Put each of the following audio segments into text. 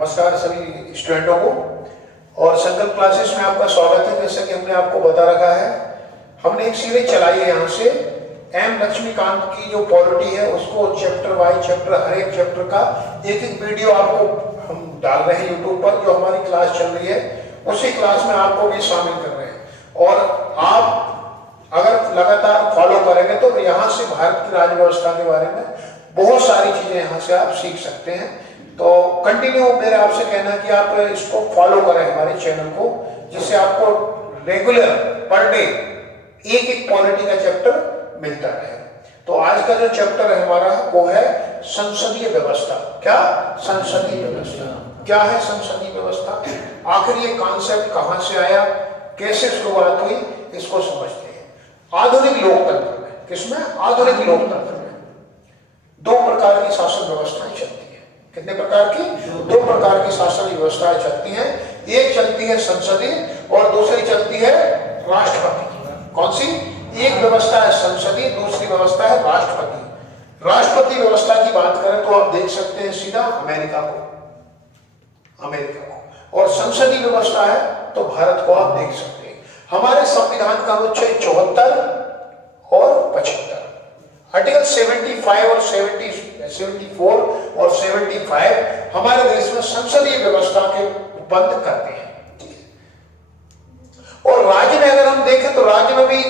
नमस्कार सभी स्टूडेंटों को और संकल्प क्लासेस में आपका स्वागत है। जैसा कि हमने आपको बता रखा है, हमने एक सीरीज चलाई है यहाँ से एम लक्ष्मीकांत की जो पॉलिटी है उसको चैप्टर वाइज चैप्टर हर एक चैप्टर का एक एक वीडियो आपको हम डाल रहे हैं यूट्यूब पर। जो हमारी क्लास चल रही है उसी क्लास में आपको भी शामिल कर रहे हैं और आप अगर लगातार फॉलो करेंगे तो यहाँ से भारत की राज्य व्यवस्था के बारे में बहुत सारी चीजें यहाँ से आप सीख सकते हैं। तो कंटिन्यू मेरा आपसे कहना है कि आप इसको फॉलो करें हमारे चैनल को, जिससे आपको रेगुलर पर डे एक एक पॉलिटी का चैप्टर मिलता रहे। तो आज का जो चैप्टर है हमारा वो है संसदीय व्यवस्था। क्या संसदीय व्यवस्था क्या है? संसदीय व्यवस्था आखिर ये कॉन्सेप्ट कहां से आया, कैसे शुरुआत हुई, इसको समझते हैं। आधुनिक लोकतंत्र में, किसमें? आधुनिक लोकतंत्र में दो प्रकार की शासन व्यवस्थाएं चलती हैं। कितने प्रकार की? दो प्रकार की शासन व्यवस्थाएं चलती हैं। एक चलती है संसदीय और दूसरी चलती है राष्ट्रपति की। कौन सी? एक व्यवस्था है संसदीय, दूसरी व्यवस्था है राष्ट्रपति। राष्ट्रपति व्यवस्था की बात करें तो आप देख सकते हैं सीधा अमेरिका को, और संसदीय व्यवस्था है तो भारत को आप देख सकते हैं। हमारे संविधान का अनुच्छेद 74 और 75, आर्टिकल 75 और 74 और 75 हमारे देश में संसदीय व्यवस्था के बंद करते हैं। और राज्य में अगर हम देखें तो राज्य में भी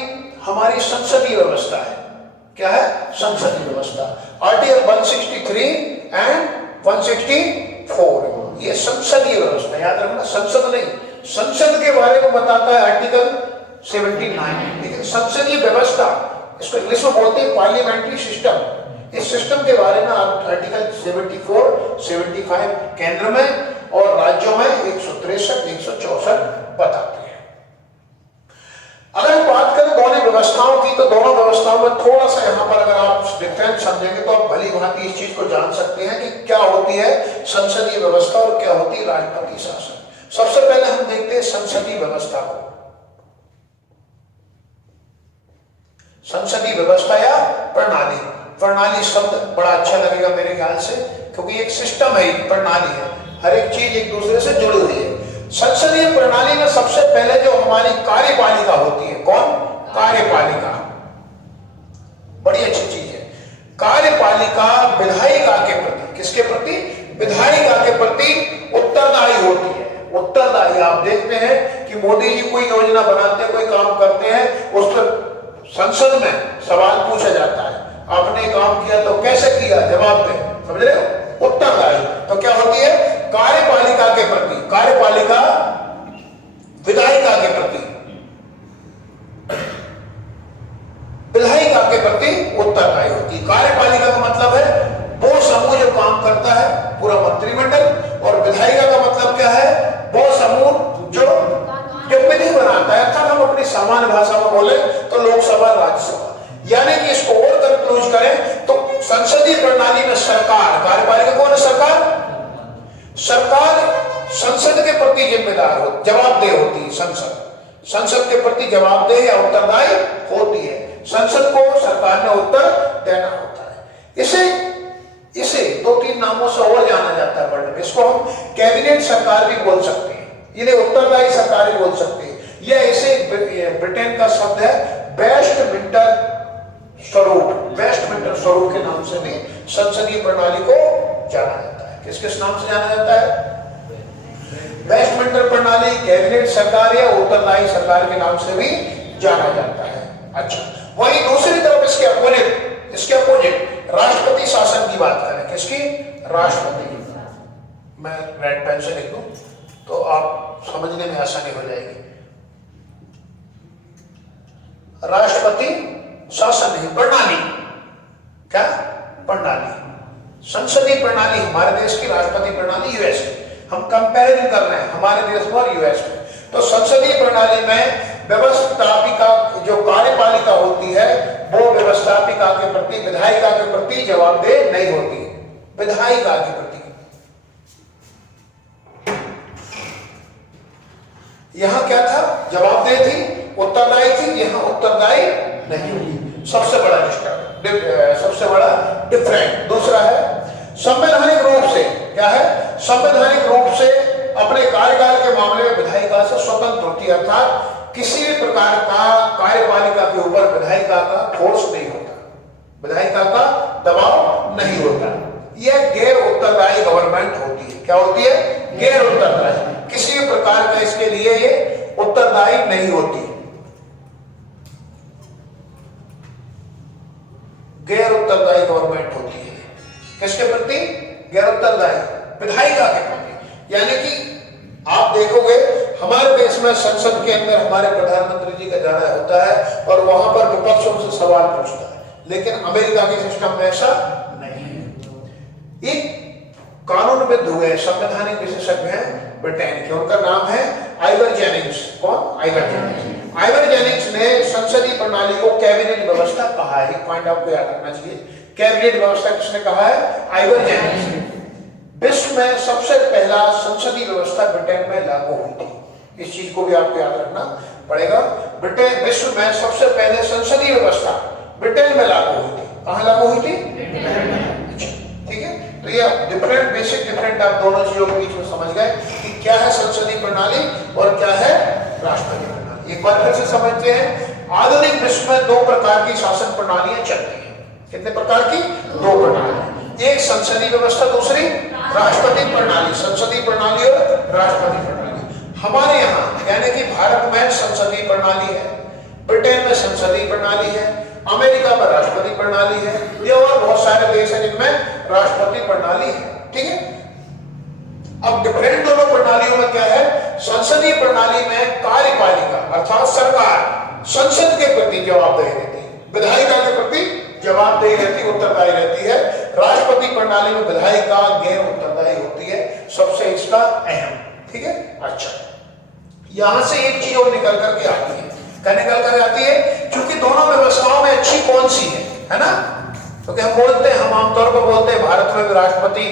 हमारी संसदीय व्यवस्था है। क्या है? संसदीय व्यवस्था। आर्टिकल 163 एंड 164 ये संसदीय व्यवस्था, याद रखना। संसद नहीं, संसद के बारे में बताता है आर्टिकल 79, लेकिन संसदीय व्यवस्था, इसको इंग्लिश में बोलते हैं पार्लियामेंट्री सिस्टम। इस सिस्टम के बारे में आर्टिकल 74, 75 केंद्र में और राज्यों में 163, 164 बताते हैं। अगर हम बात करें दोनों व्यवस्थाओं की तो दोनों व्यवस्थाओं में थोड़ा सा यहाँ पर अगर आप डिफरेंस समझेंगे तो आप भली भांति इस चीज को जान सकते हैं कि क्या होती है संसदीय व्यवस्था और क्या होती है राष्ट्रपति शासन। सबसे पहले हम देखते हैं संसदीय व्यवस्था को। संसदीय व्यवस्था या प्रणाली, प्रणाली शब्द बड़ा अच्छा लगेगा मेरे ख्याल से, क्योंकि एक सिस्टम है, एक प्रणाली है, हर एक चीज एक दूसरे से जुड़ी हुई है। संसदीय प्रणाली में सबसे पहले जो हमारी कार्यपालिका होती है, कौन? कार्यपालिका, बड़ी अच्छी चीज है। कार्यपालिका विधायिका के प्रति, किसके प्रति? विधायिका के प्रति उत्तरदायी होती है। उत्तरदायी, आप देखते हैं कि मोदी जी कोई योजना बनाते हैं, कोई काम करते हैं, उस पर संसद में सवाल पूछा जाता है, आपने काम किया तो कैसे किया, जवाब दे। समझ रहे हो? उत्तरदायी। तो क्या होती है? कार्यपालिका के प्रति, कार्यपालिका विधायिका के प्रति, विधायिका के प्रति उत्तरदायी होती है। कार्यपालिका का मतलब है वो समूह जो काम करता है, पूरा मंत्रिमंडल, और विधायिका का मतलब क्या है? वो समूह जो विधि बनाता है। अर्थात हम अपनी सामान्य भाषा में बोले तो लोकसभा, राज्यसभा। यानी कि इसको और कंक्लूज करें तो संसदीय प्रणाली में सरकार, कार्यपालिका कौन है? सरकार। सरकार संसद के प्रति जिम्मेदार हो, जवाबदेह होती है। संसद के प्रति जवाबदेह या उत्तरदायी होती है। संसद को, सरकार ने उत्तर देना होता है। इसे 2-3 नामों से और जाना जाता है वर्ल्ड में। इसको हम कैबिनेट सरकार भी बोल सकते हैं, इन्हें उत्तरदायी सरकार भी बोल सकते हैं। यह इसे ब्रिटेन का शब्द है वेस्टमिंस्टर स्वरूप, वेस्टमिंस्टर स्वरूप के नाम से भी संसदीय प्रणाली को जाना जाता है। किस नाम से जाना जाता है? वेस्टमिंस्टर प्रणाली, कैबिनेट सरकार या उत्तरदायी सरकार के नाम से भी जाना जाता है। अच्छा, वहीं दूसरी तरफ इसके अपोजिट राष्ट्रपति शासन की बात करें। किसकी? राष्ट्रपति की। मैं रेड पेन से लिख दूं तो आप समझने में आसानी हो जाएगी। राष्ट्रपति शासन नहीं, प्रणाली। क्या? प्रणाली। संसदीय प्रणाली हमारे देश की, राष्ट्रपति प्रणाली यूएस की। हम कंपैरिजन कर रहे हैं हमारे देश में और यूएस में। तो संसदीय प्रणाली में व्यवस्थापिका, जो कार्यपालिका होती है, वो व्यवस्थापिका के प्रति, विधायिका के प्रति जवाबदेह नहीं होती। विधायिका के प्रति यहां क्या था? जवाबदेह थी, उत्तरदायी थी। यहां उत्तरदायी नहीं हुई। सबसे बड़ा डिफरेंट। दूसरा है संवैधानिक रूप से, क्या है? संवैधानिक रूप से अपने कार्यकाल के मामले में विधायिका से स्वतंत्र होती है, अर्थात किसी भी प्रकार का कार्यपालिका के ऊपर विधायिका का फोर्स नहीं होता, विधायिका का दबाव नहीं होता। यह गैर उत्तरदायी गवर्नमेंट होती है। क्या होती है? गैर उत्तरदायी, किसी भी प्रकार का इसके लिए ये उत्तरदायी नहीं होती, गैर उत्तरदायी गवर्नमेंट होती है। किसके प्रति? गैर उत्तरदायी, विधायिका के प्रति। यानी कि आप देखोगे हमारे देश में संसद के अंदर हमारे प्रधानमंत्री जी का जाना होता है और वहां पर विपक्ष उनसे सवाल पूछता है, लेकिन अमेरिका के सिस्टम में ऐसा नहीं है। एक कानूनविद हुए, संवैधानिक विशेषज्ञ हैं ब्रिटेन के, उनका नाम है आइवर जेनिंग्स। कौन? Ivor Jennings. आइवर जेनिंग्स ने संसदीय प्रणाली को कैबिनेट व्यवस्था कहा है। पॉइंट आपको याद रखना चाहिए, कैबिनेट व्यवस्था किसने कहा है? Ivor Jennings. विश्व में सबसे पहला संसदीय व्यवस्था ब्रिटेन में लागू हुई थी, इस चीज को भी आपको याद रखना पड़ेगा। ब्रिटेन विश्व में सबसे पहले संसदीय व्यवस्था ब्रिटेन में लागू हुई थी। कहां लागू हुई थी? ठीक है, तो ये डिफरेंट, बेसिक डिफरेंट आप दोनों चीजों के बीच में समझ गए कि क्या है संसदीय प्रणाली और क्या है राष्ट्रपति प्रणाली। एक बार फिर से समझते हैं, आधुनिक विश्व में दो प्रकार की शासन प्रणालियां चलती हैं। कितने प्रकार की? दो प्रणाली, एक संसदीय व्यवस्था, दूसरी राष्ट्रपति प्रणाली। संसदीय प्रणाली और राष्ट्रपति प्रणाली। हमारे यहाँ यानी कि भारत में संसदीय प्रणाली है, ब्रिटेन में संसदीय प्रणाली है, अमेरिका में राष्ट्रपति प्रणाली है, ये और बहुत सारे देश हैं जिनमें राष्ट्रपति प्रणाली है। ठीक है, अब डिफरेंट दोनों प्रणालियों में क्या है? संसदीय प्रणाली में कार्यपालिका अर्थात सरकार संसद के प्रति जवाबदेही रहती है, विधायिका के प्रति जवाबदेही रहती, उत्तरदायी रहती है। राष्ट्रपति प्रणाली में विधायिका गैर उत्तरदायी होती है, सबसे इसका अहम। ठीक है, अच्छा, यहां से एक चीज और निकल करके आती है। क्या निकल कर आती है? क्योंकि दोनों व्यवस्थाओं में अच्छी कौन सी है ना? क्योंकि हम बोलते हैं, हम आमतौर पर बोलते हैं भारत में भी राष्ट्रपति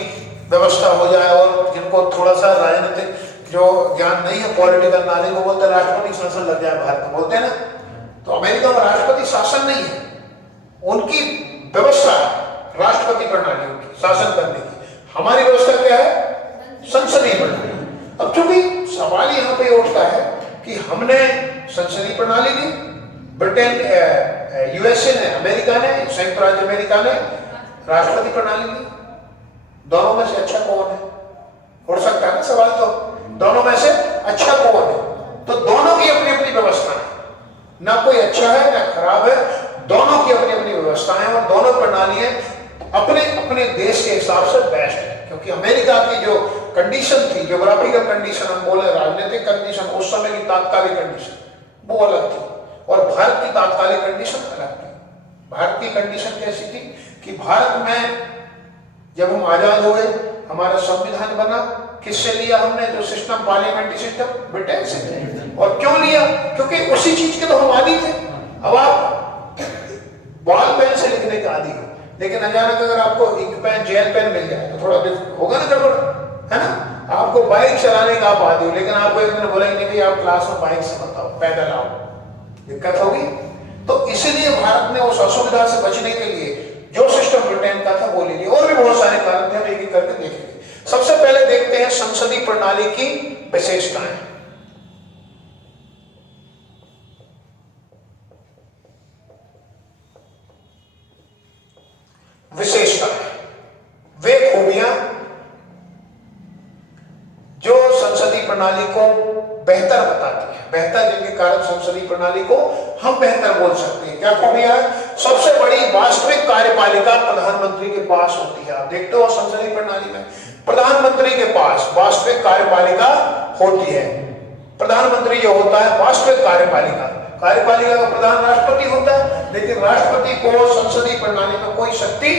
व्यवस्था हो जाए, और जिनको थोड़ा सा राजनीतिक जो ज्ञान नहीं है, पॉलिटिकल नॉलेज, वो बोलते हैं राष्ट्रपति शासन लग जाए भारत में, बोलते हैं ना। तो अमेरिका में राष्ट्रपति शासन नहीं है, उनकी व्यवस्था राष्ट्रपति प्रणाली, उनकी शासन करने की। हमारी व्यवस्था क्या है? संसदीय प्रणाली। अब चूंकि सवाल यहाँ पे उठता है कि हमने संसदीय प्रणाली ली, ब्रिटेन यूएसए ने, अमेरिका ने, संयुक्त राज्य अमेरिका ने राष्ट्रपति प्रणाली ली, दोनों में से अच्छा कौन है? उठ सकता है ना सवाल, तो दोनों में से अच्छा कौन है? तो दोनों की अपनी अपनी व्यवस्था है, ना कोई अच्छा है ना खराब है, दोनों की अपनी अपनी व्यवस्थाएं और दोनों प्रणालियां अपने अपने देश के हिसाब से बेस्ट है। क्योंकि अमेरिका की जो कंडीशन थी, ज्योग्राफिकल कंडीशन हम बोले, राजनीतिक कंडीशन, उस समय की तात्कालिक कंडीशन वो अलग थी, और भारत की तात्कालिक कंडीशन अलग थी। भारत की कंडीशन कैसी थी कि भारत में जब हम आजाद हुए, हमारा संविधान बना, किससे लिया हमने? जो सिस्टम, पार्लियामेंट्री सिस्टम, ब्रिटेन से। और क्यों लिया? क्योंकि उसी चीज के तो हम आदी थे। अब आप बॉल पेन से लिखने का आदी हो, लेकिन अचानक अगर आपको इंक पेन, जेल पेन मिल जाए तो थोड़ा होगा ना गड़बड़, है ना? आपको बाइक चलाने का आप आदी हो, लेकिन आपको एक दिन बोलेंगे नहीं भाई आप क्लास में बाइक से मत आओ, पैदल आओ, दिक्कत होगी। तो इसीलिए भारत ने उस असुविधा से बचने के लिए जो सिस्टम ब्रिटेन का था वो ले लिया। और भी बहुत सारे कारण थे, हम एक एक करके देखेंगे। सबसे पहले देखते हैं संसदीय प्रणाली की विशेषताएं। विशेषताएं, वे खूबियां जो संसदीय प्रणाली को बेहतर बताती है, बेहतर जिनके कारण संसदीय प्रणाली को हम बेहतर बोल सकते हैं। क्या खूबियां? सबसे बड़ी वास्तविक कार्यपालिका प्रधानमंत्री के पास होती है। आप देखते हो संसदीय प्रणाली में प्रधानमंत्री के पास वास्तविक कार्यपालिका होती है। प्रधानमंत्री जो होता है वास्तविक कार्यपालिका, कार्यपालिका का प्रधान राष्ट्रपति होता है, लेकिन राष्ट्रपति को संसदीय प्रणाली में कोई शक्ति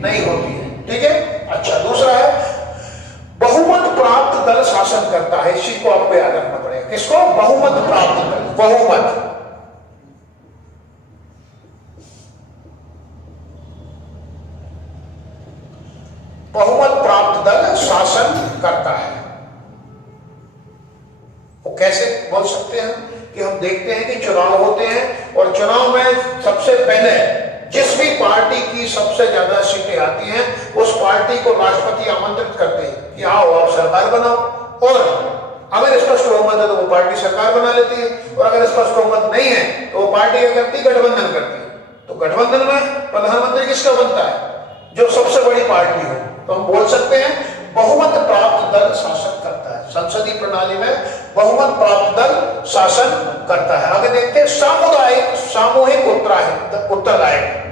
नहीं होती है। ठीक है, अच्छा, दूसरा है बहुमत प्राप्त दल शासन करता है। इसी को आपको याद रखना पड़ेगा। किसको? बहुमत प्राप्त दल, बहुमत। बहुमत प्राप्त दल शासन करता है। वो कैसे बोल सकते हैं कि हम देखते हैं कि चुनाव होते हैं और चुनाव में सबसे पहले जिस भी पार्टी की सबसे ज्यादा सीटें आती हैं उस पार्टी को राष्ट्रपति आमंत्रित करते हैं कि आओ आप सरकार बनाओ, और अगर स्पष्ट बहुमत है तो वो पार्टी सरकार बना लेती है, और अगर स्पष्ट बहुमत नहीं है तो वो पार्टी क्या करती है, गठबंधन करती है। तो गठबंधन में प्रधानमंत्री किसका बनता है, जो सबसे बड़ी पार्टी हो। तो हम बोल सकते हैं बहुमत प्राप्त दल शासन करता है। संसदीय प्रणाली में बहुमत प्राप्त दल शासन करता है। आगे देखते हैं सामुदायिक सामूहिक उत्तरदायित्व।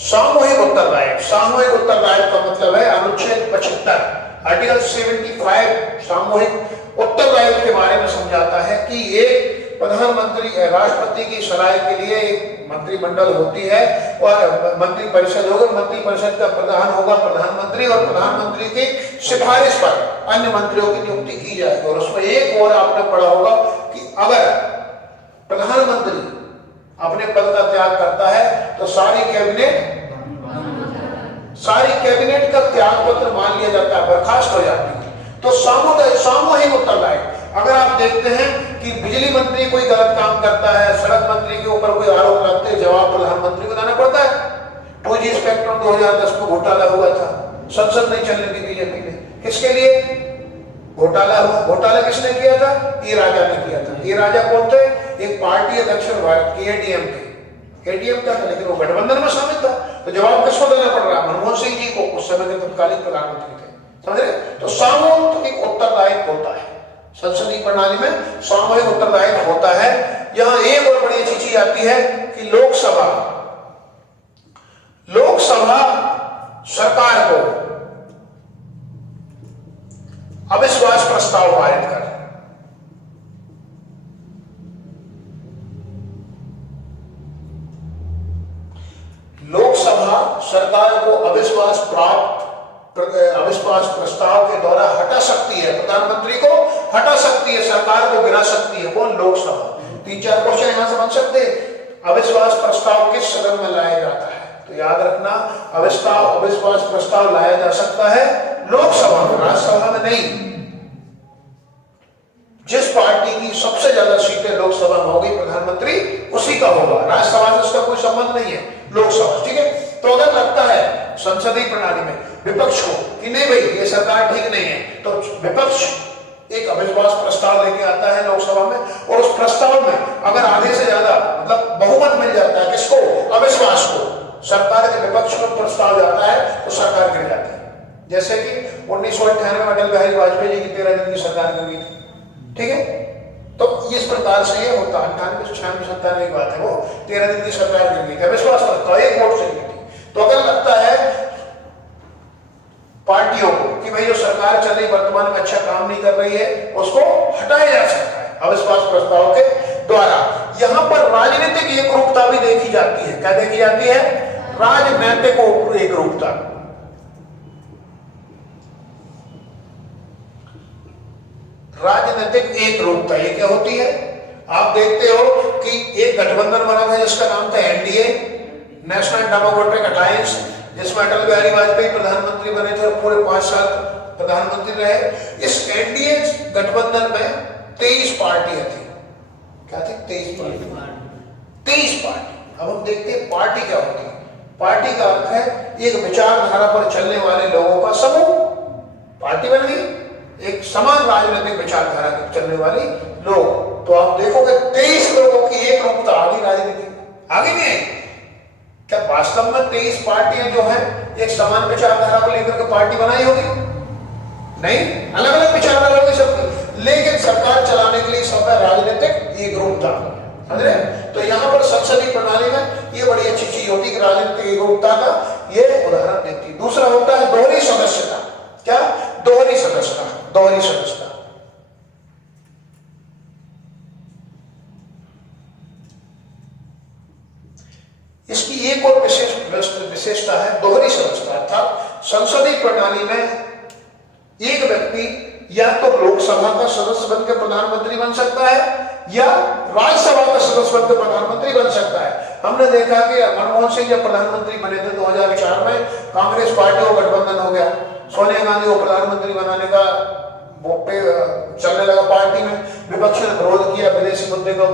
सामूहिक उत्तरदायित्व, सामूहिक उत्तरदायित्व का मतलब है अनुच्छेद 75 आर्टिकल 75 सामूहिक उत्तरदायित्व के बारे में समझाता है कि एक प्रधानमंत्री राष्ट्रपति की सलाह के लिए एक मंत्रिमंडल होती है और मंत्रिपरिषद होगा, मंत्रिपरिषद का प्रधान होगा प्रधानमंत्री, और प्रधानमंत्री की सिफारिश पर अन्य मंत्रियों की नियुक्ति की जाएगी। और उसमें एक और आपने पढ़ा होगा कि अगर प्रधानमंत्री अपने पद का त्याग करता है तो सारी कैबिनेट का त्याग पत्र मान लिया जाता है, बर्खास्त हो जाती है। तो सामूहिक उत्तरदायित्व, अगर आप देखते हैं कि बिजली मंत्री कोई गलत काम करता है, सड़क मंत्री के ऊपर कोई आरोप लगते हैं, जवाब प्रधानमंत्री को देना पड़ता है। 2G स्पेक्ट्रम 2010 में घोटाला हुआ था, संसद नहीं चलने दी बीजेपी ने, किसके लिए घोटाला हुआ? घोटाला किसने किया था? ई राजा ने किया था। ई राजा कौन थे? एक पार्टी है दक्षिण भारत की, एडीएम का था, लेकिन वो गठबंधन में शामिल था। तो जवाब किसको देना पड़ रहा? मनमोहन सिंह जी को, उस समय के तत्कालीन प्रधानमंत्री थे। समझ रहे? तो सामूहिक उत्तरदायित्व होता है संसदीय प्रणाली में, सामूहिक उत्तरदायित्व होता है। यहां एक और बड़ी अच्छी चीज आती है कि लोकसभा सरकार को अविश्वास प्रस्ताव पारित कर, लोकसभा सरकार को अविश्वास प्रस्ताव के द्वारा हटा सकती है, प्रधानमंत्री को हटा सकती है, सरकार को गिरा सकती है। कौन? लोकसभा। 3-4 क्वेश्चन यहां से बन सकते हैं। अविश्वास प्रस्ताव किस सदन में लाया जाता है? तो याद रखना, अविश्वास प्रस्ताव लाया जा सकता है लोकसभा में, राज्यसभा में नहीं। जिस पार्टी की सबसे ज्यादा सीटें लोकसभा में होगी प्रधानमंत्री उसी का होगा, राज्यसभा से उसका कोई संबंध नहीं है, लोकसभा। ठीक है? तो अगर लगता है संसदीय प्रणाली में विपक्ष को कि नहीं भाई ये सरकार ठीक नहीं है, तो विपक्ष एक अविश्वास प्रस्ताव लेके आता है लोकसभा में, और उस प्रस्ताव में अगर आधे से ज्यादा मतलब बहुमत मिल जाता है, किसको? अविश्वास को। सरकार के विपक्ष को प्रस्ताव जाता है तो सरकार गिर जाती है। जैसे कि 1998 में अटल बिहारी वाजपेयी जी की 13 दिन की सरकार गिर गई थी। ठीक है? तो इस प्रकार से ये होता है। 98 97 की बात है, वो 13 दिन की सरकार गिर गई थी, अविश्वास प्रस्ताव एक वोट से गिरी थी। तो अगर लगता है पार्टियों को कि भाई जो सरकार चल रही वर्तमान में अच्छा काम नहीं कर रही है, उसको हटाया जा सकता है अविश्वास प्रस्ताव के द्वारा। यहां पर राजनीतिक एकरूपता भी देखी जाती है। क्या देखी जाती है? राजनीतिक एकरूपता। राजनीतिक एकरूपता ये क्या होती है? आप देखते हो कि एक गठबंधन बना था जिसका नाम था एनडीए, नेशनल डेमोक्रेटिक अलायंस, जिसमें अटल बिहारी वाजपेयी प्रधानमंत्री बने थे और पूरे 5 साल प्रधानमंत्री रहे। इस एनडीए गठबंधन में 23 पार्टियां थी। क्या थी? 23 पार्टी। अब हम देखते हैं पार्टी क्या होती है। पार्टी का अर्थ है एक विचारधारा पर चलने वाले लोगों का समूह। पार्टी बन गई एक समान राजनीतिक विचारधारा के चलने वाली लोग। तो आप देखोगे 23 लोगों की एक रूपता आ गई राजनीति, आगे नहीं आई। क्या वास्तव में 23 पार्टियां जो है एक समान विचारधारा को लेकर के पार्टी बनाई होगी? नहीं, अलग अलग विचारधारा होगी सबकी, लेकिन सरकार चलाने के लिए सब राजनीतिक एकरूपता। समझ रहे? तो यहाँ पर संसदीय प्रणाली में ये बड़ी अच्छी चीज होती है कि राजनीतिक एकरूपता का ये उदाहरण देती है। दूसरा होता है दोहरी सदस्यता। क्या? दोहरी सदस्यता। दोहरी सदस्यता इसकी एक और विशेषता है दोहरी सदस्यता, अर्थात संसदीय प्रणाली में एक व्यक्ति या तो लोकसभा का सदस्य बनकर प्रधानमंत्री बन सकता है या राज्यसभा का सदस्य बनकर प्रधानमंत्री बन सकता है। हमने देखा कि मनमोहन सिंह जब प्रधानमंत्री बने थे 2004 में, कांग्रेस पार्टी को गठबंधन हो गया, सोनिया गांधी को प्रधानमंत्री बनाने का चलने लगा, पार्टी में विपक्ष ने विरोध किया, विदेशी मुद्दे को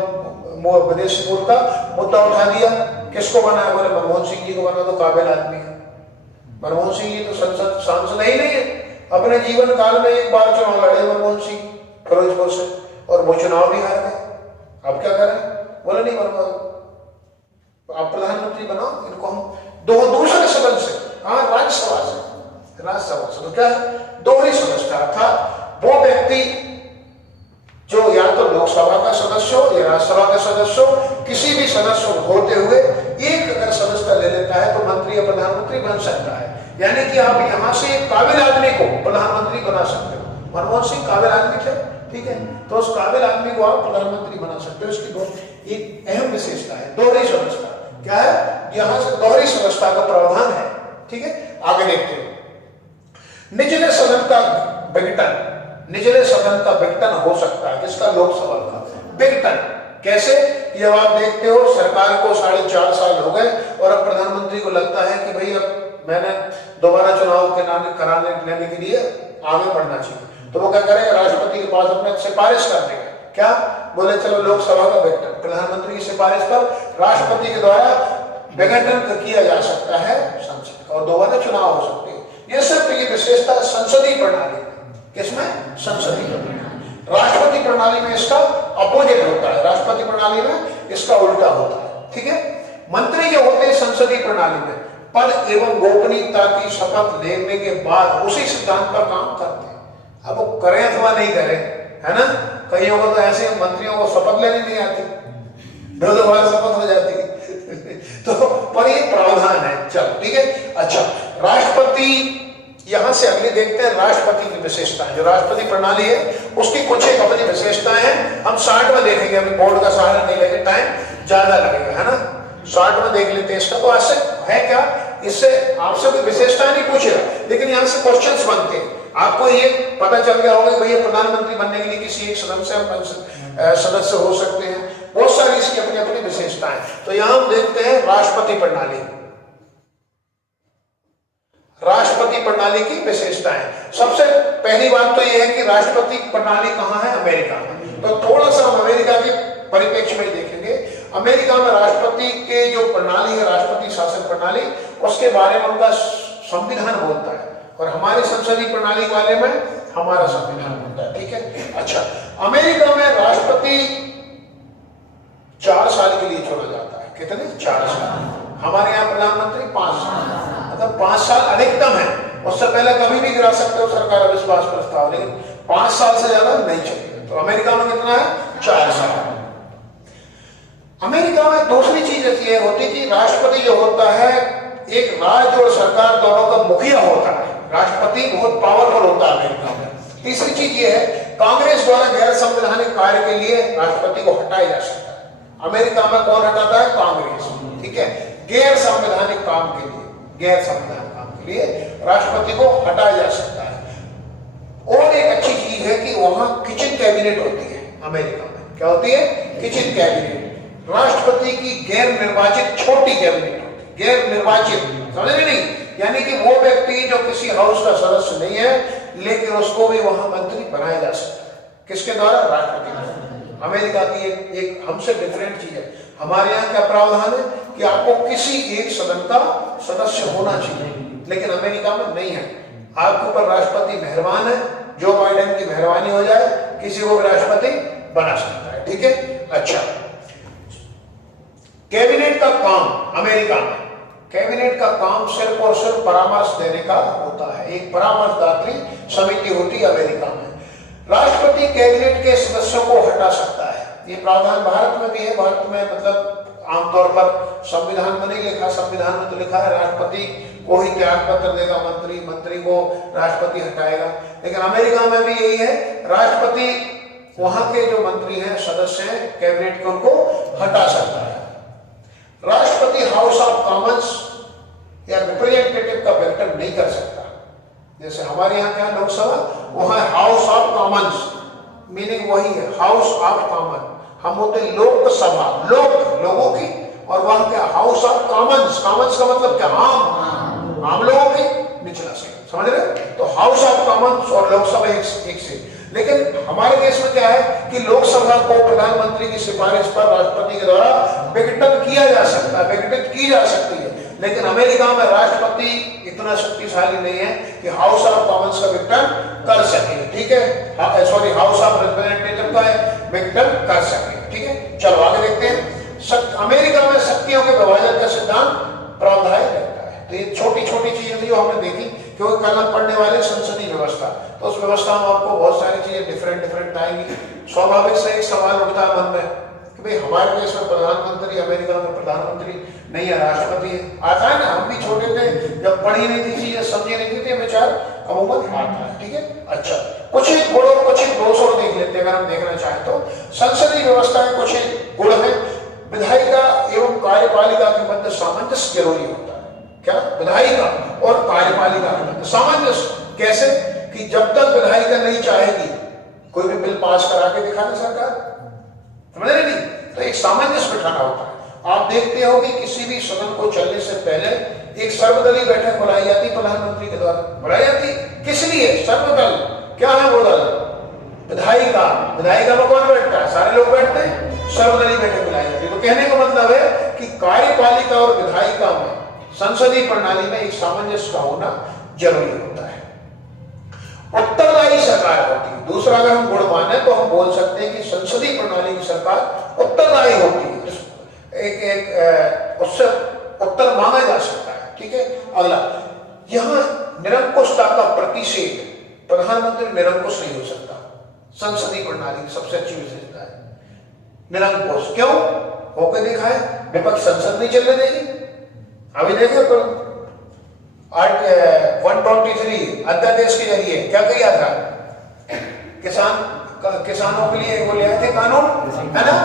विदेशी मूल का मुद्दा उठा दिया। किसको बनाया? बोले मनमोहन सिंह जी को बना दो, काबिल आदमी है। मनमोहन सिंह जी तो संसद सांसद ही नहीं है, अपने जीवन काल में एक बार चुनाव लड़े मनमोहन सिंह फिरोजपुर से, और वो चुनाव भी हार गए। अब क्या करें? बोले नहीं बनवा, आप प्रधानमंत्री बनाओ इनको, हम दूसरे सदन से, हाँ राज्यसभा से, तो क्या है? दोहरी सदस्यता, अर्थात वो व्यक्ति जो या तो लोकसभा का सदस्य हो या राज्यसभा का सदस्य हो, किसी भी सदस्य होते हुए एक अगर सदस्यता ले लेता है तो मंत्री या प्रधानमंत्री बन सकता है। यानी कि आप यहां से एक काबिल आदमी को प्रधानमंत्री बना सकते हो। मनमोहन सिंह काबिल आदमी थे, ठीक है, तो उस काबिल आदमी को आप प्रधानमंत्री बना सकते हो। इसकी एक अहम विशेषता है दोहरी सदस्यता। क्या है? यहां से दोहरी सदस्यता का प्रावधान है, ठीक है। आगे देखते हैं, निचले सदन का विघटन। निचले सदन का विघटन हो सकता है, किसका? लोकसभा का विघटन। कैसे? ये आप देखते हो सरकार को 4.5 साल हो गए और अब प्रधानमंत्री को लगता है कि भाई अब मैंने दोबारा चुनाव कराने लेने के लिए आगे बढ़ना चाहिए, तो वो क्या करेगा? राष्ट्रपति के पास अपने सिफारिश कर देगा। क्या? बोले चलो लोकसभा का विघटन, प्रधानमंत्री की सिफारिश पर राष्ट्रपति के द्वारा विघटन किया जा सकता है संसद का और दोबारा चुनाव हो सकते हैं। ये सिर्फ ये विशेषता संसदीय प्रणाली, किसमें? संसदीय प्रणाली। राष्ट्रपति प्रणाली में इसका अपोजिट होता है, राष्ट्रपति प्रणाली में इसका उल्टा होता है, ठीक है। मंत्री जो होते हैं संसदीय प्रणाली में पद एवं गोपनीयता की शपथ लेने के बाद उसी सिद्धांत पर काम करते हैं। अब वो करें अथवा नहीं करें, है ना, कईयों को तो ऐसे मंत्रियों को शपथ लेनी नहीं आती, 2 बार शपथ हो जाती है तो पर ये प्रावधान है। चलो ठीक है। अच्छा, राष्ट्रपति, यहां से अगले देखते हैं राष्ट्रपति की विशेषताएं। जो राष्ट्रपति प्रणाली है उसकी कुछ एक अपनी विशेषताएं हैं, हम 60 में देखेंगे, अभी बोर्ड का सहारा नहीं लेंगे, टाइम ज्यादा लगेगा, है ना। 60 में देख लेते हैं इसका। तो ऐसे है क्या, इससे आपसे कोई विशेषता नहीं पूछेगा, लेकिन यहाँ से क्वेश्चंस बनते हैं। आपको ये पता चल गया होगा भैया प्रधानमंत्री बनने के लिए किसी एक सदन से हम सदस्य हो सकते हैं, बहुत सारी इसकी अपनी अपनी विशेषताएं। तो यहां हम देखते हैं राष्ट्रपति प्रणाली, राष्ट्रपति प्रणाली की विशेषताएं। सबसे पहली बात तो यह है कि राष्ट्रपति प्रणाली कहां है? अमेरिका में। तो थोड़ा सा हम अमेरिका के परिप्रेक्ष्य में देखेंगे। अमेरिका में राष्ट्रपति के जो प्रणाली है, राष्ट्रपति शासन प्रणाली, उसके बारे में उनका संविधान बोलता है, और हमारी संसदीय प्रणाली वाले में हमारा संविधान बोलता है, ठीक है। अच्छा, अमेरिका में राष्ट्रपति 4 साल के लिए चुना जाता है। कितने? 4 साल। हमारे यहाँ प्रधानमंत्री 5 साल, मतलब 5 साल अधिकतम है। उससे पहले कभी भी गिरा सकते हो सरकार अविश्वास प्रस्ताव, लेकिन 5 साल से ज्यादा नहीं चलेगा। तो अमेरिका में कितना है? 4 साल। अमेरिका में दूसरी चीज ये होती है कि राष्ट्रपति जो होता है एक राज्य और सरकार दोनों का मुखिया होता है। राष्ट्रपति बहुत पावरफुल होता है अमेरिका में। तीसरी चीज ये है, कांग्रेस द्वारा गैर संवैधानिक कार्य के लिए राष्ट्रपति को हटाया जा सकता है। अमेरिका में कौन हटाता है? कांग्रेस, ठीक है। गैर संवैधानिक काम के लिए, गैर संवैधानिक काम के लिए राष्ट्रपति को हटाया जा सकता है। और एक अच्छी चीज है कि वहां किचन कैबिनेट होती है अमेरिका में। क्या होती है? Kitchen cabinet. राष्ट्रपति की गैर निर्वाचित छोटी कैबिनेट होती है, गैर निर्वाचित, समझ रहे नहीं, यानी कि वो व्यक्ति जो किसी हाउस का सदस्य नहीं है, लेकिन उसको भी वहां मंत्री बनाया जा सकता है। किसके द्वारा? राष्ट्रपति द्वारा। अमेरिका की एक हमसे डिफरेंट चीज है। हमारे यहाँ क्या प्रावधान है कि आपको किसी एक सदन का सदस्य होना चाहिए, लेकिन अमेरिका में नहीं है। आपके ऊपर राष्ट्रपति मेहरबान है, जो बाइडेन की मेहरबानी हो जाए किसी को भी राष्ट्रपति बना सकता है, ठीक है। अच्छा, कैबिनेट का काम अमेरिका में, कैबिनेट का काम सिर्फ और सिर्फ परामर्श देने का होता है। एक परामर्शदात्री समिति होती है अमेरिका में। राष्ट्रपति कैबिनेट के सदस्यों को हटा सकता है। ये प्रावधान भारत में भी है। भारत में मतलब आमतौर पर संविधान में नहीं लिखा, संविधान में तो लिखा है राष्ट्रपति को ही त्याग पत्र देगा मंत्री, मंत्री को राष्ट्रपति हटाएगा। लेकिन अमेरिका में भी यही है, राष्ट्रपति वहां के जो मंत्री हैं, सदस्य हैं कैबिनेट के, उनको हटा सकता है। राष्ट्रपति हाउस ऑफ कॉमन्स या रिप्रेजेंटेटिव का विघटन नहीं कर सकता। जैसे हमारे यहाँ क्या लोकसभा, वहां हाउस ऑफ कॉमन्स, मीनिंग वही है, हाउस ऑफ कॉमन। हम होते लोकसभा, लोगों की, और वहां क्या? House of Commons. कॉमन्स का मतलब क्या? आम लोगों की, निचला से, समझ रहे? तो हाउस ऑफ कॉमन्स और लोकसभा एक से। लेकिन हमारे देश में क्या है कि लोकसभा को प्रधानमंत्री की सिफारिश पर राष्ट्रपति के द्वारा विघटन किया जा सकता है, विघटित की जा सकती है। लेकिन अमेरिका में राष्ट्रपति इतना शक्तिशाली नहीं है कि हाउस ऑफ कॉमन्स का विघटन कर सके, ठीक है, सॉरी हाउस ऑफ रिप्रेजेंटेटिव का विघटन कर सके, ठीक है। चलो आगे देखते हैं। अमेरिका में शक्तियों के विभाजन का सिद्धांत प्रावधायक रहता है। तो ये छोटी छोटी चीजें थी जो हमने देखी, क्योंकि कल हम पढ़ने वाले संसदीय व्यवस्था, तो उस व्यवस्था में आपको बहुत सारी चीजें डिफरेंट आएंगी। स्वाभाविक से एक सवाल उठता है मन में कि भाई हमारे देश में प्रधानमंत्री, अमेरिका में प्रधानमंत्री नहीं है, राष्ट्रपति है। आता है ना, हम भी छोटे थे जब पढ़ी नहीं थी चीजें, समझी नहीं थी, विचार अमूमन आता है, ठीक है। अच्छा, कुछ एक गुण और कुछ एक दोष और देख लेते हैं अगर हम देखना चाहें तो। संसदीय व्यवस्था में कुछ एक गुण है। विधायिका एवं कार्यपालिका के मध्य सामंजस्य जरूरी होता है। क्या? विधायिका और कार्यपालिका के मध्य सामंजस्य। कैसे? कि जब तक विधायिका नहीं चाहेगी कोई भी बिल पास करा के दिखाना सरकार, समझ रहे नहीं, तो एक सामंजस्य बिठाना होता है। आप देखते हो कि किसी भी सदन को चलने से पहले एक सर्वदलीय बैठक बुलाई जाती प्रधानमंत्री के द्वारा, बुलाई जाती किस लिए? सर्वदल। क्या है वो दल? विधायिका। विधायिका में कौन बैठता है? सारे लोग बैठते हैं, सर्वदलीय बैठक बुलाई जाती है। तो कहने का मतलब है कि कार्यपालिका और विधायिका में, संसदीय प्रणाली में एक सामंजस्य का होना जरूरी होता है। उत्तरदायी सरकार होती है। दूसरा अगर हम गुण माने तो हम बोल सकते हैं कि संसदीय प्रणाली की सरकार उत्तरदायी होती है। एक उससे उत्तर मांगा जा सकता है, ठीक है। अगला, यहां निरंकुशता का प्रतिषेध, प्रधानमंत्री निरंकुश नहीं हो सकता। संसदीय प्रणाली की सबसे अच्छी विशेषता है निरंकुश। क्यों? होकर देखा है, विपक्ष संसद नहीं चलने देगी। अभी देखो तो 123 अध्यादेश के जरिए क्या किया था? किसानों के लिए वो ले आए थे कानून, है ना,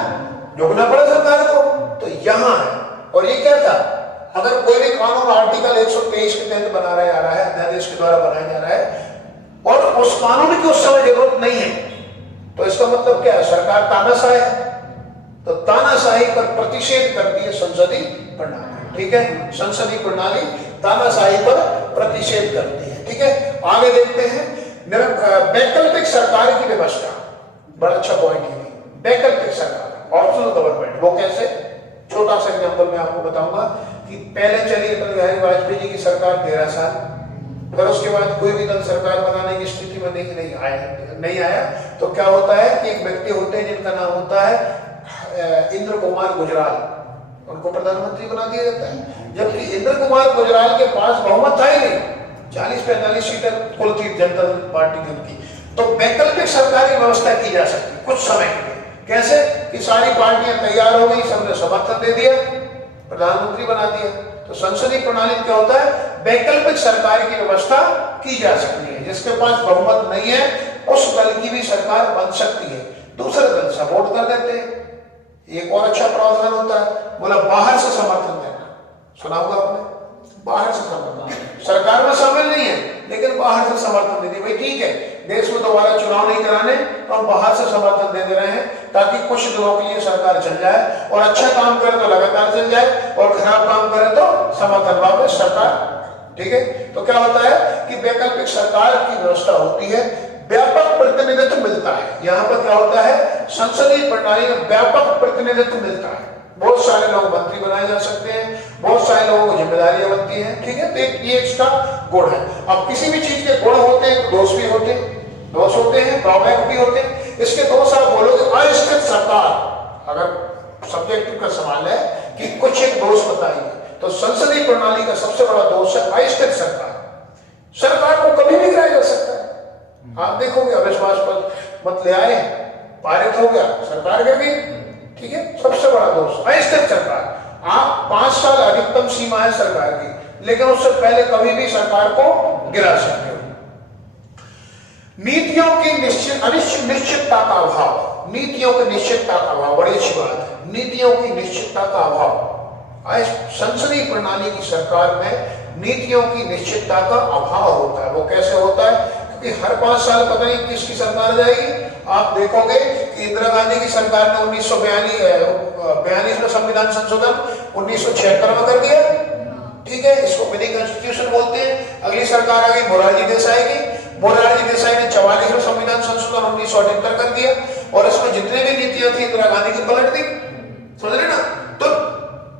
झुकना पड़ा सरकार को। तो यहां है, और ये क्या था? अगर कोई भी कानून आर्टिकल 123 के तहत बनाया जा रहा है, अध्यादेश के द्वारा बनाया जा रहा है, और उस कानून की उस समय जरूरत नहीं है, तो इसका मतलब क्या है? सरकार तानाशाह है। तो तानाशाही पर प्रतिषेध करती है संसदीय प्रणाली, ठीक है। संसदीय प्रणाली तानाशाही पर प्रतिषेध करती है, ठीक है। आगे देखते हैं वैकल्पिक सरकार की व्यवस्था। बड़ा अच्छा पॉइंट है, वैकल्पिक सरकार, ऑप्शनल गवर्नमेंट। वो कैसे? छोटा सा एग्जांपल मैं आपको बताऊंगा कि पहले चली अटल बिहारी वाजपेयी जी की सरकार 13 साल, फिर उसके बाद कोई भी दल सरकार बनाने की स्थिति में नहीं आया। तो क्या होता है कि एक व्यक्ति होते हैं जिनका नाम होता है इंद्र कुमार गुजराल, उनको प्रधानमंत्री बना दिया जाता है। जबकि इंद्र कुमार गुजराल के पास बहुमत था ही नहीं, 40-45 सीटें कुल थी जनता पार्टी की उनकी। तो वैकल्पिक सरकारी व्यवस्था की जा सकती है कुछ समय के लिए। कैसे? कि सारी पार्टियां तैयार हो गई, सबने समर्थन दे दिया, प्रधानमंत्री बना दिया। तो संसदीय प्रणाली क्या होता है? वैकल्पिक सरकार की व्यवस्था की जा सकती है। जिसके पास बहुमत नहीं है उस दल की भी सरकार बन सकती है, दूसरे दल सपोर्ट कर देते हैं। एक और अच्छा प्रावधान होता है, बोला बाहर से समर्थन देना। सुना होगा आपने, बाहर से समर्थन, सरकार में शामिल नहीं है लेकिन बाहर से समर्थन दे दिया। भाई ठीक है, देश में दोबारा चुनाव नहीं कराने तो हम बाहर से समर्थन दे रहे हैं, ताकि कुछ दिनों के लिए सरकार चल जाए, और अच्छा काम करे तो लगातार चल जाए, और खराब काम करे तो समर्थन वापस सरकार, ठीक है। तो क्या होता है कि वैकल्पिक सरकार की व्यवस्था होती है, व्यापक प्रतिनिधित्व मिलता है। यहाँ पर क्या होता है? संसदीय प्रणाली में व्यापक प्रतिनिधित्व मिलता है। बहुत सारे लोग मंत्री बनाए जा सकते हैं, बहुत सारे लोगों को जिम्मेदारियां बनती हैं, ठीक है। तो ये इसका गुण है। अब किसी भी चीज के गुण होते हैं, दोष भी होते हैं, दोष होते हैं, ड्रॉबैक भी होते हैं। इसके दोष आप बोलोगे अस्थिर सरकार, अगर सब्जेक्टिव का सवाल है कि कुछ एक दोष बताइए, तो संसदीय प्रणाली का सबसे बड़ा दोष है अस्थिर सरकार। सरकार को कभी भी गिराया जा सकता है। आप देखोगे अविश्वास पर मत ले आए, पारित हो गया, सरकार गिर गई, ठीक है। सबसे बड़ा दोष अस्थिर सरकार। आप 5 साल अधिकतम सीमा है सरकार की, लेकिन उससे पहले कभी भी सरकार को गिरा सकते हो। नीतियों की निश्चितता का अभाव, नीतियों की निश्चितता का अभाव बड़ी अच्छी बात है। नीतियों की निश्चितता का अभाव, संसदीय प्रणाली की सरकार में नीतियों की निश्चितता का अभाव होता है। वो कैसे होता है? कि हर 5 साल पता नहीं किसकी सरकार जाएगी। आप देखोगे कि इंदिरा गांधी की सरकार ने 1942 में संविधान संशोधन 1976 में कर दिया, ठीक है। इसको मिनी कॉन्स्टिट्यूशन बोलते हैं। अगली सरकार आ गई मोरारजी देसाई की, मोरारजी देसाई ने 44वें संविधान संशोधन 1978 कर दिया और इसमें जितने भी नीतियां थी इंदिरा गांधी की पलट दी। समझ रहे ना? तो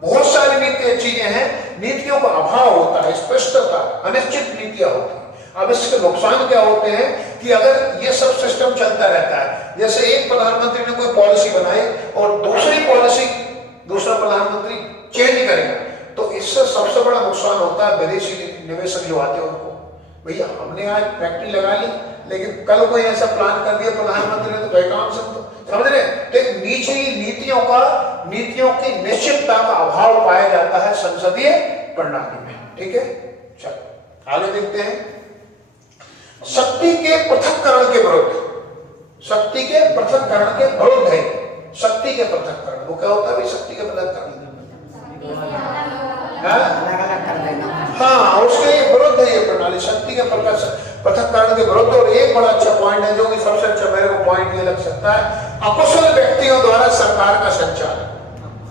बहुत सारी नीतियां चीजें हैं, नीतियों का अभाव होता है, स्पष्टता, अनिश्चित नीतियां होती है। अब इसके नुकसान क्या होते हैं कि अगर ये सब सिस्टम चलता रहता है, जैसे एक प्रधानमंत्री ने कोई पॉलिसी बनाई और दूसरी पॉलिसी दूसरा प्रधानमंत्री चेंज करेगा, तो इससे सबसे बड़ा नुकसान होता है विदेशी निवेशक जो आते हैं उनको। भैया हमने आज फैक्ट्री लगा ली, लेकिन कल कोई ऐसा प्लान कर दिया प्रधानमंत्री ने तो भाई काम समझ रहे? तो नीतियों की निश्चितता का अभाव पाया जाता है संसदीय प्रणाली में। ठीक है, चलो आगे देखते हैं। शक्ति के पृथक्करण के विरुद्ध, शक्ति के पृथक्करण के विरुद्ध है। शक्ति के पृथक्करण वो क्या होता है? शक्ति के पृथक्करण हाँ, उसके विरुद्ध है ये प्रणाली, शक्ति के पृथक्करण के विरुद्ध। और एक बड़ा अच्छा पॉइंट है जो कि सबसे अच्छा मेरे को पॉइंट ये लग सकता है, अकुशल व्यक्तियों द्वारा सरकार का संचालन।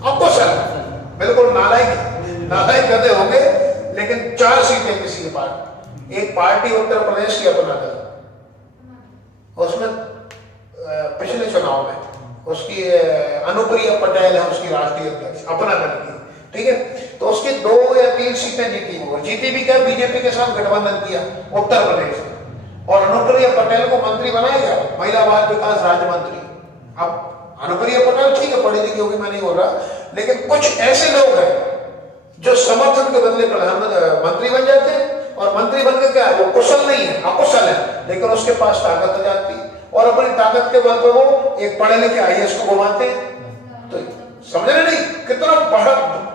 अकुशल, बिल्कुल नालायक गधे होंगे, लेकिन 4 सीटें किसी के पास। एक पार्टी उत्तर प्रदेश की अपना दल, उसमें पिछले चुनाव में उसकी अनुप्रिया पटेल है उसकी राष्ट्रीय अध्यक्ष, अपना दल की। ठीक है, तो उसकी 2 या 3 सीटें जीती। वो जीती भी क्या, बीजेपी के साथ गठबंधन किया उत्तर प्रदेश में, और अनुप्रिया पटेल को मंत्री बनाया गया, महिला बाल विकास राज्य मंत्री। अब अनुप्रिया पटेल ठीक है, पढ़ी लिखी होगी, मैं नहीं बोल रहा, लेकिन कुछ ऐसे लोग हैं जो समर्थन के बदले प्रधानमंत्री बन जाते हैं, और मंत्री बनकर क्या है, वो कुशल नहीं है, अकुशल है, लेकिन उसके पास ताकत आ जाती है, और अपनी ताकत के बल पर वो एक पढ़े लिखे IAS को घुमाते हैं। तो समझ रहे नहीं कितना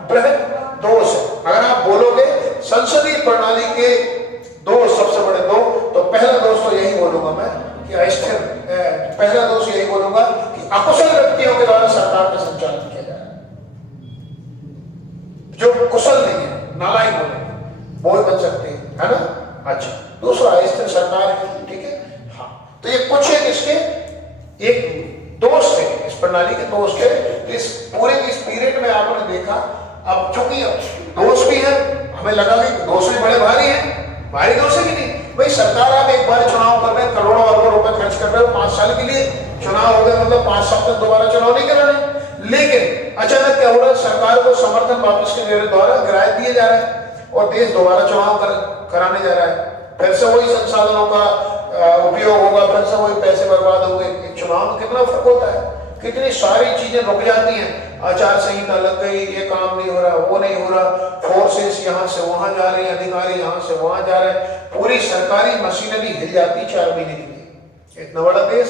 बृहद दोष है। अगर आप बोलोगे संसदीय प्रणाली के दोष सबसे बड़े दो, तो पहला दोष तो यही बोलूंगा मैं कि अस्थिर, पहला दोष यही बोलूंगा कि अकुशल व्यक्तियों के द्वारा सरकार का संचालन किया जा रहा है, जो कुशल नहीं है, नालायक बोले वो बन सकते हैं, है ना? अच्छा, दूसरा अस्थिर सरकार है। ठीक है, हाँ, तो ये कुछ है इसके एक दोष थे, इस प्रणाली के दोष थे। इस पूरे इस पीरियड में आपने देखा, अब चूंकि दोष भी है, हमें लगा कि दोष भी बड़े भारी हैं, भारी दोष है कि नहीं भाई? सरकार आप एक बार चुनाव कर रहे हैं, करोड़ों अरबों रुपए खर्च कर रहे हो, 5 साल के लिए चुनाव हो गए, मतलब 5 साल तक दोबारा चुनाव नहीं कराने। लेकिन अचानक क्या हो रहा है, सरकार को समर्थन वापस के मेरे द्वारा गिराए दिए जा रहे हैं और देश दोबारा चुनाव कराने जा रहा है। फिर से वही संसाधनों का उपयोग होगा, फिर से वही पैसे बर्बाद होंगे। चुनाव में कितना फर्क होता है, कितनी सारी चीजें रुक जाती हैं। आचार संहिता लग गई, ये काम नहीं हो रहा, वो नहीं हो रहा, फोर्सेस यहाँ से वहां जा रही हैं, अधिकारी यहाँ से वहां जा रहे हैं, पूरी सरकारी मशीनरी हिल जाती 4 महीने के लिए। इतना बड़ा देश,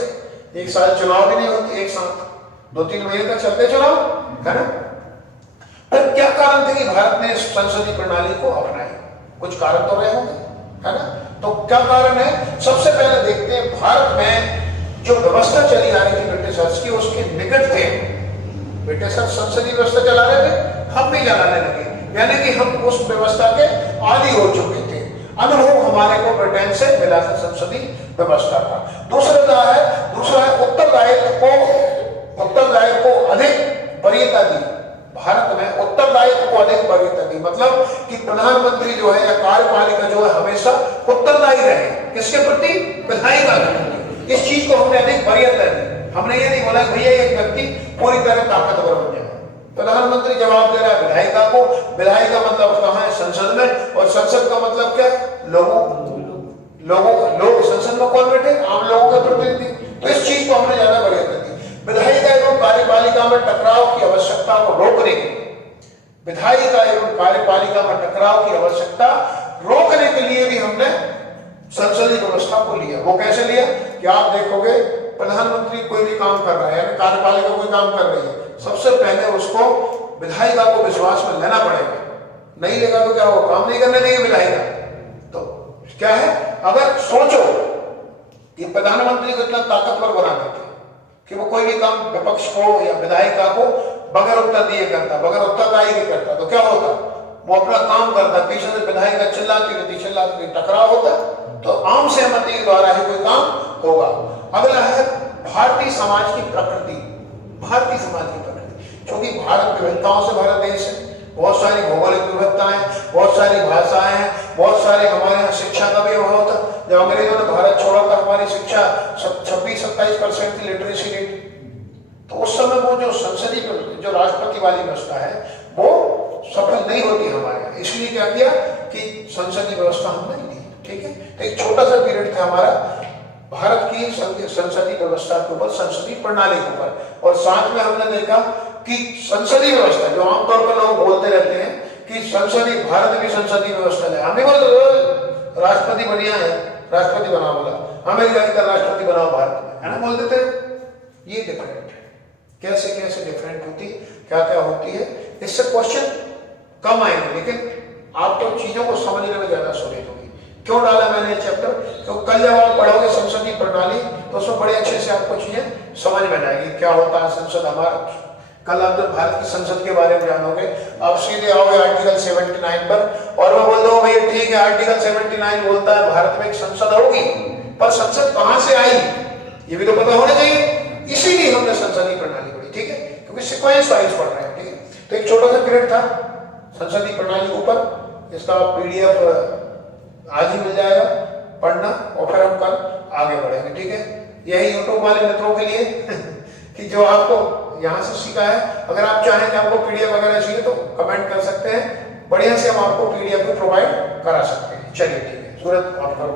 एक साल चुनाव भी नहीं होते, एक साथ 2-3 महीने तक चलते चुनाव, है ना? फिर क्या कारण थे कि भारत ने संसदीय प्रणाली को अपनाया? कुछ कारण तो रहे होंगे, है ना? तो क्या कारण है? सबसे पहले देखते हैं, भारत में जो व्यवस्था चली आ रही थी ब्रिटिशर्स की, उसके निकट थे। ब्रिटिशर्स संसदीय व्यवस्था चला रहे थे, हम भी चलाने लगे, यानी कि हम उस व्यवस्था के आदी हो चुके थे। अनुभव हमारे को ब्रिटेन से मिला था संसदीय व्यवस्था का। दूसरा है उत्तरदायित्व को अधिक वरीयता दी। भारत में उत्तरदायित्व को अधिक वरीयता दी, मतलब कि प्रधानमंत्री जो है या कार्यपालिका जो है हमेशा उत्तरदायी रहे, किसके प्रति? विधायिका के प्रति। इस चीज को हमने अधिक वरीयता दी। हमने ये नहीं बोला भैया एक व्यक्ति पूरी तरह ताकतवर बन जाए। प्रधानमंत्री जवाब दे रहा है विधायिका को, विधायिका मतलब कहाँ है? संसद में, और संसद का मतलब क्या? लोग संसद में कौन बैठे? आम लोगों के प्रतिनिधि। तो इस चीज को हमने ज्यादा वरीयता दी। विधायिका एवं कार्यपालिका में टकराव की आवश्यकता को रोकने के लिए, विधायिका एवं कार्यपालिका में टकराव की आवश्यकता रोकने के लिए भी हमने संसदीय व्यवस्था को लिया। वो कैसे लिया कि आप देखोगे प्रधानमंत्री कोई भी काम कर रहा है, यानी कार्यपालिका कोई काम कर रही है, सबसे पहले उसको विधायिका को विश्वास में लेना पड़ेगा। नहीं लेगा तो क्या होगा? काम नहीं करने देंगे विधायिका। तो क्या है, अगर सोचो कि प्रधानमंत्री को इतना ताकतवर बना देते कि वो कोई भी काम विपक्ष को या विधायिका को बगैर उत्तर दिए करता, बगैर उत्तरदायी के करता, तो क्या होता? वो अपना काम करता, पीछे से विधायिका चिल्लाती रहती, टकराव होता। तो आम सहमति के द्वारा ही कोई काम होगा। अगला है भारतीय समाज की प्रकृति। भारतीय समाज की प्रकृति, क्योंकि भारत विविधताओं से भरा देश है, बहुत सारी भौगोलिक विविधताएं, बहुत सारी भाषाएं हैं, बहुत सारे हमारे यहाँ शिक्षा का भी अभाव था। जब अंग्रेजों ने भारत छोड़ा था हमारी शिक्षा 26-27% थी लिटरेसी रेट। तो उस समय वो जो संसदीय जो राष्ट्रपति वाली व्यवस्था है वो सफल नहीं होती हमारे यहाँ, इसलिए क्या किया कि संसदीय व्यवस्था हमने ली। ठीक है, तो एक छोटा सा पीरियड था हमारा भारत की संसदीय व्यवस्था के ऊपर, संसदीय प्रणाली के ऊपर। और साथ में हमने देखा कि संसदीय व्यवस्था जो आमतौर पर लोग बोलते रहते हैं कि संसदीय, भारत की संसदीय व्यवस्था है, हमें बोलते राष्ट्रपति बढ़िया है, राष्ट्रपति बनाओ, बोला अमेरिका का राष्ट्रपति बनाओ भारत में, है ना, बोलते थे। ये डिफरेंट है, कैसे कैसे डिफरेंट होती, क्या क्या होती है, इससे क्वेश्चन कम आएंगे, लेकिन आप तो चीजों को समझने में ज्यादा सुनित होगी। क्यों डाला मैंने चैप्टर, तो कल जब आप पढ़ोगे संसदीय प्रणाली तो उसमें बड़े अच्छे से आपको चीजें समझ में आएगी, क्या होता है संसद हमारा। कल आप जब भारत की संसद के बारे में जानोगे, आप सीधे आओगे आर्टिकल 79 पर और मैं बोल दूं भैया ठीक है आर्टिकल 79 बोलता है भारत में एक संसद होगी, पर संसद कहां से आई ये भी तो पता होना चाहिए, इसीलिए हमने संसदीय प्रणाली पढ़ी। ठीक है, क्योंकि सिक्वेंस वाइज पढ़ रहे हैं। ठीक है, तो एक छोटा सा पीरियड था संसदीय प्रणाली के ऊपर, इसका PDF आज ही मिल जाएगा पढ़ना, और फिर हम कल आगे बढ़ेंगे। ठीक है, यही यूट्यूब वाले मित्रों के लिए कि जो आपको यहाँ से सीखा है, अगर आप चाहें कि आपको PDF वगैरह चाहिए तो कमेंट कर सकते हैं, बढ़िया से हम आपको PDF भी प्रोवाइड करा सकते हैं। चलिए ठीक है, सूरज ऑफ करो।